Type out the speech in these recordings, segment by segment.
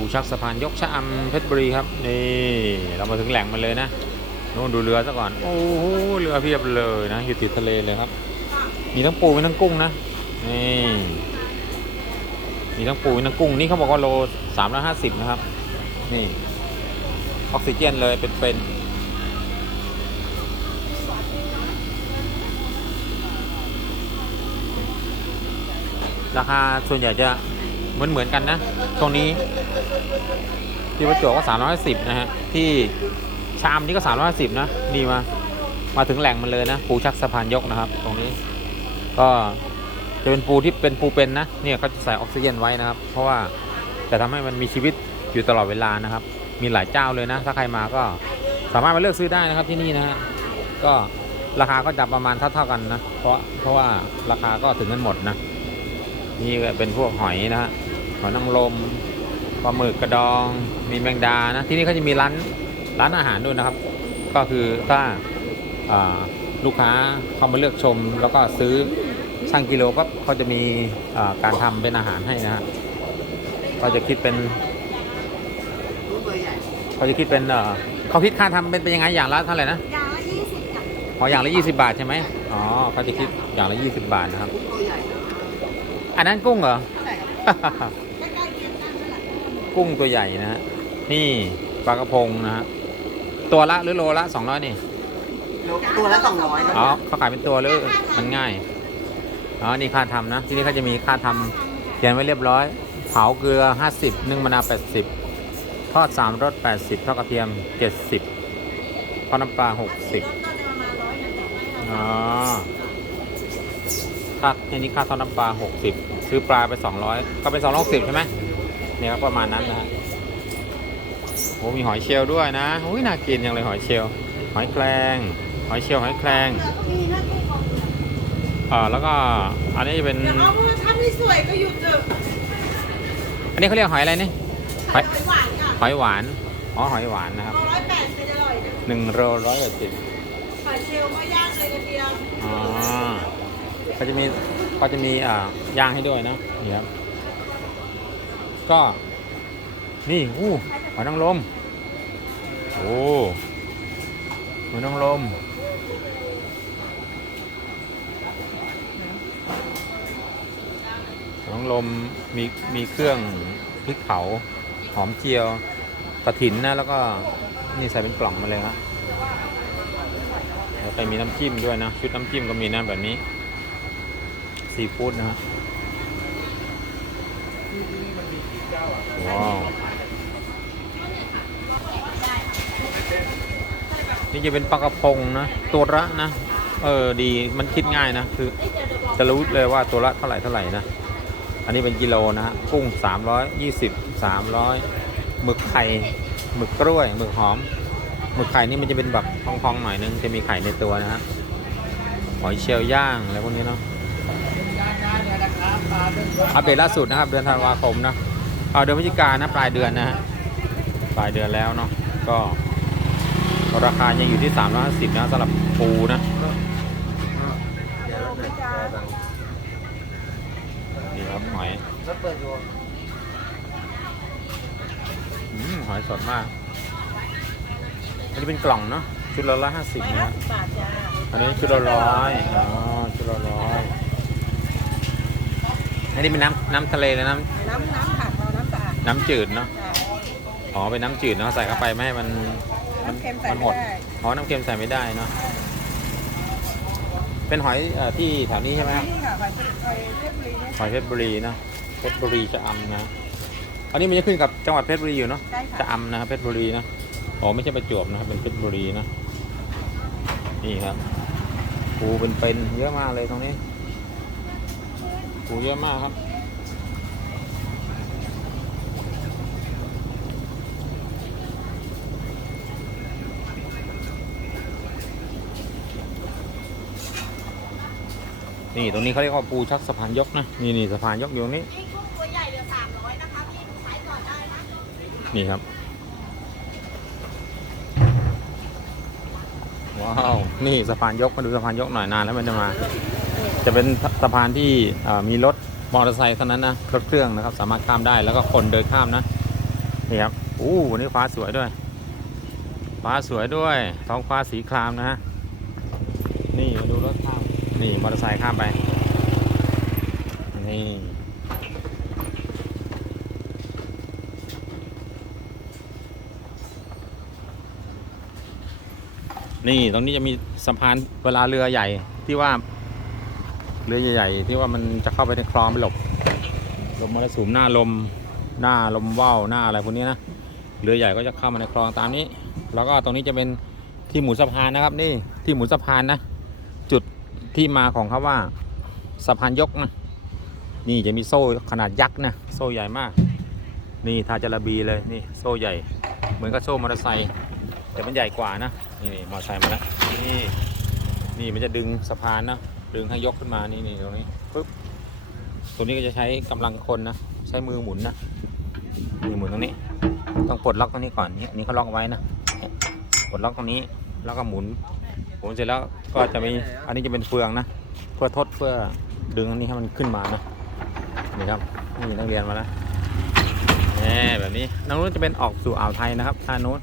ูชักสะพานยกชะอำเพชรบุรีครับ นี่เรามาถึงแหล่งมันเลยนะนู่นดูเรือซะก่อน โอ้โหเรือเพียบเลยนะอยู่ติดทะเลเลยครับ มีทั้งปูมีทั้งกุ้งนะนี่มีทั้งปูมีทั้งกุ้งนี่เขาบอกว่าโลสามร้อยห้าสิบนะครับ นี่ออกซิเจนเลยเป็นๆราคาส่วนใหญ่จะเหมือนเหมือนกันนะ ตรงนี้ ที่ประจวบก็สามร้อยสิบนะฮะที่ชามนี่ก็สามร้อยสิบนะนี่มามาถึงแหล่งมันเลยนะ ปูชักสะพานยกนะครับ ตรงนี้ ก็จะเป็นปูที่เป็นปูเป็นนะเนี่ยเขาจะใส่ออกซิเจนไว้นะครับ เพราะว่าจะทำให้มันมีชีวิตอยู่ตลอดเวลานะครับ มีหลายเจ้าเลยนะ ถ้าใครมาก็สามารถมาเลือกซื้อได้นะครับที่นี่นะฮะก็ราคาก็จะประมาณเท่าๆกันนะ เพราะเพราะว่าราคาก็ถึงกันหมดนะนี่เป็นพวกหอยนะฮะหอยนางรม ปลาหมึกกระดอง มีแมงดานะที่นี่เขาจะมีร้านร้านอาหารด้วยนะครับ ก็คือถ้าอ่าลูกค้าเข้ามาเลือกชม แล้วก็ซื้อช่างกิโลก็เขาจะมีอ่าการทำเป็นอาหารให้นะฮะก็จะคิดเป็นเขาจะคิดเป็นเอ่อเขาคิดค่าทำเป็นเป็นยังไงอย่างละเท่าไหร่นะอย่างละยี่สิบจ้ะอ๋ออย่างละ20บาทใช่ไหมอ๋อเขาจะคิดอย่างละ20บาทนะครับ อันนั้นกุ้งเหรอ กุ้งตัวใหญ่นะฮะนี่ปลากระพงนะฮะตัวละหรือโลละสองร้อยนี่ตัวละสองร้อยครับอ๋อเขาขายเป็นตัวหรือมันง่ายอ๋อนี่ค่าทำนะ ที่นี่เขาจะมีค่าทำเขียนไว้เรียบร้อยเผาเกลือ 50นึ่งมะนาว80 ทอดสามรส80ทอดกระเทียม 70ทอดน้ำปลา 60ต้นจะประมาณร้อยหนึ่งแต่ไม่เราอ๋อค่าอันนี้ค่าทอดน้ำปลา 60 ซื้อปลาไป 200 ก็เป็น260 ใช่ไหม เนี่ยครับประมาณนั้นนะฮะโอ้มีหอยเชลล์ด้วยนะอุ้ยน่ากินจังเลยหอยเชลล์หอยแครงหอยเชลล์หอยแครงเกลือก็มีนะกุ้งของเกลืออ่าแล้วก็อันนี้จะเป็นเดี๋ยวเอาถ้าไม่สวยก็หยุดเถอะอันนี้เขาเรียกหอยอะไรนี่หอยหอยหวานค่ะหอยหวานอ๋อหอยหวานนะครับร้อยแปดสิบอร่อยนะหนึ่งโลร้อยแปดสิบหอยเชลล์ก็ย่างเลยกระเทียมอ๋อเขาจะมีเขาจะมีอ่าย่างให้ด้วยนะนี่ครับ ก็ นี่อู้หอยนางรมโอ้หอยนางรมหอยนางรมมีมีเครื่องพริกเผาหอมเจียวกระถินนะแล้วก็นี่ใส่เป็นกล่องมาเลยครับแล้วไปมีน้ำจิ้มด้วยนะ ชุดน้ำจิ้มก็มีนะแบบนี้ซีฟู้ดนะฮะว้าว นี่จะเป็นปลากระพงนะ ตัวละนะ เออดีมันคิดง่ายนะ คือ จะรู้เลยว่าตัวละเท่าไหร่เท่าไหร่นะ อันนี้เป็นกิโลนะฮะกุ้ง 320 300หมึกไข่หมึกกล้วยหมึกหอมหมึกไข่นี่มันจะเป็นแบบพองๆหน่อยนึงจะมีไข่ในตัวนะฮะหอยเชลล์ย่างอะไรพวกนี้เนาะอัปเดตล่าสุดนะครับ เดือนธันวาคมนะเอาเดือนพฤศจิกายนนะปลายเดือนนะฮะปลายเดือนแล้วเนาะก็ ราคายังอยู่ที่350นะสำหรับปูนะนี่ครับหอยแล้วเปิดดูอืมหอยสดมาก อันนี้เป็นกล่องเนาะชุดละร้อยห้าสิบห้านะสิบบาทจ้าอันนี้ชุดละร้อยอ๋อชุดละร้อยอันนี้เป็นน้ำน้ำทะเลเลยน้น้ำน้ำผัดเราน้ำสะอาดำน้ำจืดเนาะจ้ะอ๋อเป็นน้ำจืดเนาะใส่เข้าไปไม่ให้มัน น้ำเค็มใส่มันหไม่ดได้อ๋อน้ำเค็มใส่ไม่ได้เนาะเป็นหอยเอ่อที่แถวนี้ใช่ไหมครับนี่ค่ะหอยหอยเรียบรีเนี่ยหอยเพชรบุรีนะเพชรบุรีจะอำนะอันนี้มันจะขึ้นกับจังหวัดเพชรบุรีอยู่เนาะใช่จะค่ะอำนะครับเพชรบุรีนะอ๋อไม่ใช่ประจวบนะครับเป็นเพชรบุรีนะนี่ครับปูเป็นเป็นๆเยอะมากเลยตรงนี้ปูเยอะมากครับ นี่ตรงนี้เขาเรียกว่าปูชักสะพานยกนะนี่นี่สะพานยกอยู่ตรงนี้นี่กุ้งตัวใหญ่เหลือสามร้อยนะคะพี่ใช้ก่อนได้นะนี่ครับ ว้าวนี่สะพานยกมาดูสะพานยกหน่อยนานแล้วมันจะมา จะเป็นสะพานที่เอ่อมีรถมอเตอร์ไซค์เท่านั้นนะรถเครื่องนะครับ สามารถข้ามได้แล้วก็คนเดินข้ามนะนี่ครับอู้วันนี้ฟ้าสวยด้วย ฟ้าสวยด้วย ท้องฟ้าสีครามนะฮะนี่มาดูรถข้าม นี่มอเตอร์ไซค์ข้ามไป นี่นี่ตรงนี้จะมีสะพานเวลาเรือใหญ่ที่ว่าเรือใหญ่ๆที่ว่ามันจะเข้าไปในคลองไปหลบลมมรสุมหน้าลมหน้าลมว่าวหน้าอะไรพวกนี้นะเรือใหญ่ก็จะเข้ามาในคลองตามนี้ แล้วก็ตรงนี้จะเป็นที่หมุนสะพานนะครับ นี่ที่หมุนสะพานนะ ที่มาของคาว่าสะพานยกนะนี่จะมีโซ่ขนาดยักษ์นะโซ่ใหญ่มาก นี่ทาจาระบีเลยนี่โซ่ใหญ่ เหมือนกับโซ่มอเตอร์ไซค์แต่มันใหญ่กว่านะนี่นมอเตอร์ไซค์มาแล้วนี่นี่มันจะดึงสะพานนะดึงให้ยกขึ้นมานี่นี่ตรงนี้ปึ๊บตัวนี้ก็จะใช้กำลังคนนะใช้มือหมุนนะมือหมุนตรงนี้ ต้องปลดล็อกตรงนี้ก่อนนี่นนี้เขาล็อกไว้นะปลดล็อกตรงนี้แล้วก็หมุน หมุนเสร็จแล้วก็จะมีอันนี้จะเป็นเฟืองนะ เพื่อทดเพื่อดึงอันนี้ให้มันขึ้นมานะนี่ครับนี่นักเรียนมาแล้วแหมแบบนี้ทางนู้นจะเป็นออกสู่อ่าวไทยนะครับท่านู้น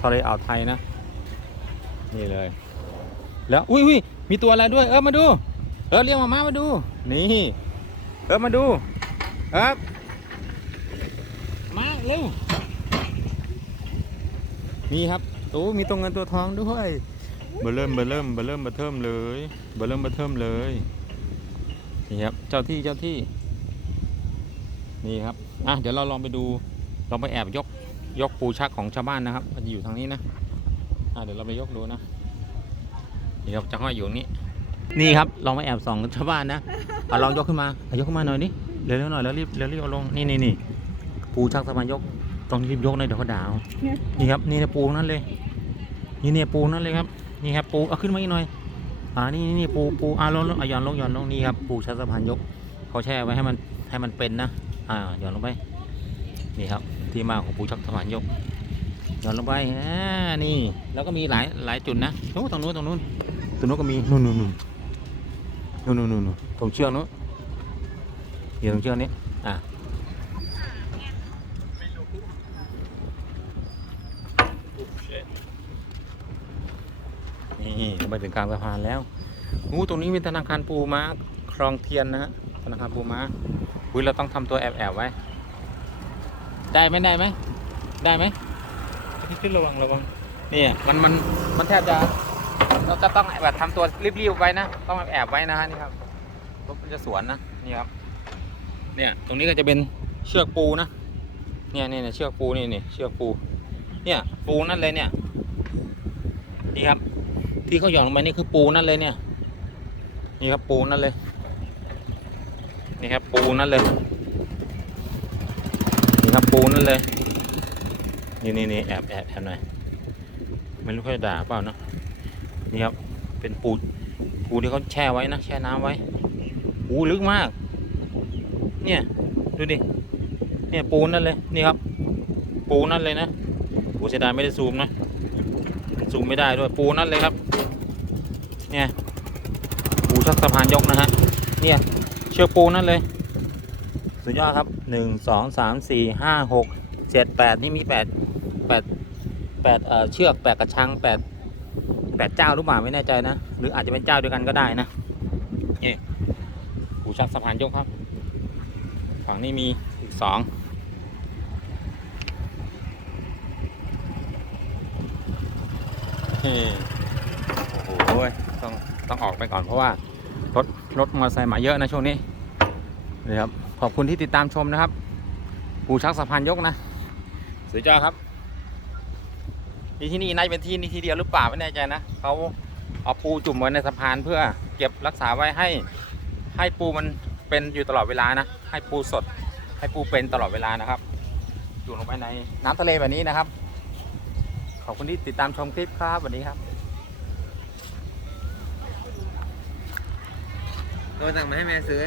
ทะเลอ่าวไทยนะ นี่เลย แล้วอุ้ยอุ้ยมีตัวอะไรด้วย เออมาดู เออเรียกมามามาดู นี่เออมาดูเออมาเร็วนี่ครับโอ้มีตัวเงินตัวทองด้วย เบเริ่มเบเริ่มเบเริ่มเบอร์เทิมเลยเบเริ่มเบอร์เทิมเลยนี่ครับเจ้าที่เจ้าที่นี่ครับอะเดี๋ยวเราลองไปดูลองไปแอบยกยกปูชักของชาวบ้านนะครับมันจะอยู่ทางนี้นะอะเดี๋ยวเราไปยกดูนะนี่ครับจะห้อยอยู่นี้ นี่ครับลองมาแอบส่องชาวบ้านนะเอาลองยกขึ้นมาเอายกขึ้นมาหน่อยนี่เร็วๆหน่อยแล้วรีบเร็วรีบเอาลงนี่นี่นี่ปูชักสะพานยกต้องรีบยกเลยเดี๋ยวเขาด่านี่ครับนี่ปูนั่นเลย นี่เนี่ยปูนั่นเลยครับ นี่ครับปูเอาขึ้นมาอีกหน่อยอ่านี่นี่นี่ปูปูอ่าลงลงอะหย่อนลงหย่อนลงนี่ครับปูชักสะพานยกเขาแช่ไว้ให้มันให้มันเป็นนะอ่าหย่อนลงไปนี่ครับที่มาของปูชักสะพานยกหย่อนลงไปอ่านี่ แล้วก็มีหลายหลายจุดนะโอ้ตรงนู้นตรงนู้นตรงนู้นก็มีนู่นนู่นนู่นนู่นนู่นนู่นตรงเชือกนู้นอยู่ตรงเชือกนี้อะ นี่ไปถึงกลางสะพานแล้วงูตรงนี้มีธนาคารปูม้าคลองเทียนนะฮะธนาคารปูม้าอุ้ยเราต้องทำตัวแอบแอบๆไว้ ได้ไหมได้ไหมได้ไหมขึ้นระวังระวังนี่มันมันมันแทบจะเราจะต้องแบบทำตัวรีบๆไว้นะต้องแอบไว้นะฮะนี่ครับรถมันจะสวนนะนี่ครับ เนี่ยตรงนี้ก็จะเป็นเชือกปูนะเนี่ยเนี่ยเนี่ยเชือกปูนี่นี่เชือกปู เนี่ยปูนั่นเลยเนี่ยนี่ครับ ที่เขาหย่อนลงไปนี่คือปูนั่นเลยเนี่ย นี่ครับปูนั่นเลย นี่ครับปูนั่นเลย นี่ครับปูนั่นเลย นี่นี่นี่แอบแอบแอบหน่อย ไม่รู้เขาจะด่าเปล่าเนาะ นี่ครับ เป็นปูปูที่เขาแช่ไว้นะ แช่น้ำไว้ปูลึกมาก เนี่ย ดูดิ เนี่ยปูนั่นเลย นี่ครับ ปูนั่นเลยนะปูเสียดายไม่ได้ซูมนะ ซูมไม่ได้ด้วยปูนั่นเลยครับ เนี่ยปูชักสะพานยกนะฮะ เนี่ยเชือกปูนั่นเลย สุดยอดครับหนึ่งสองสามสี่ห้าหกเจ็ดแปดนี่มีแปดแปดแปดเอ่อเชือกแปดกระชังแปดแปดเจ้าหรือเปล่าไม่แน่ใจนะ หรืออาจจะเป็นเจ้าเดียวกันก็ได้นะนี่หูชักสะพานยกครับ ฝั่งนี้มีอีกสองเฮ้ โอ้โหต้องต้องออกไปก่อนเพราะว่ารถรถมอเตอร์ไซค์มาเยอะนะช่วงนี้นี่ครับขอบคุณที่ติดตามชมนะครับ ปูชักสะพานยกนะสุดยอดครับที่ที่นี่น่าจะเป็นที่นี่ที่เดียวหรือเปล่าไม่แน่ใจนะเขาเอาปูจุ่มไว้ในสะพานเพื่อเก็บรักษาไว้ให้ ให้ปูมันเป็นอยู่ตลอดเวลานะ ให้ปูสด ให้ปูเป็นตลอดเวลานะครับจุ่มลงไปในน้ำทะเลแบบนี้นะครับข อบคุณที่ติดตามชมคลิปครับวันนี้ครับโดนสั่งมาให้แม่ซื้อ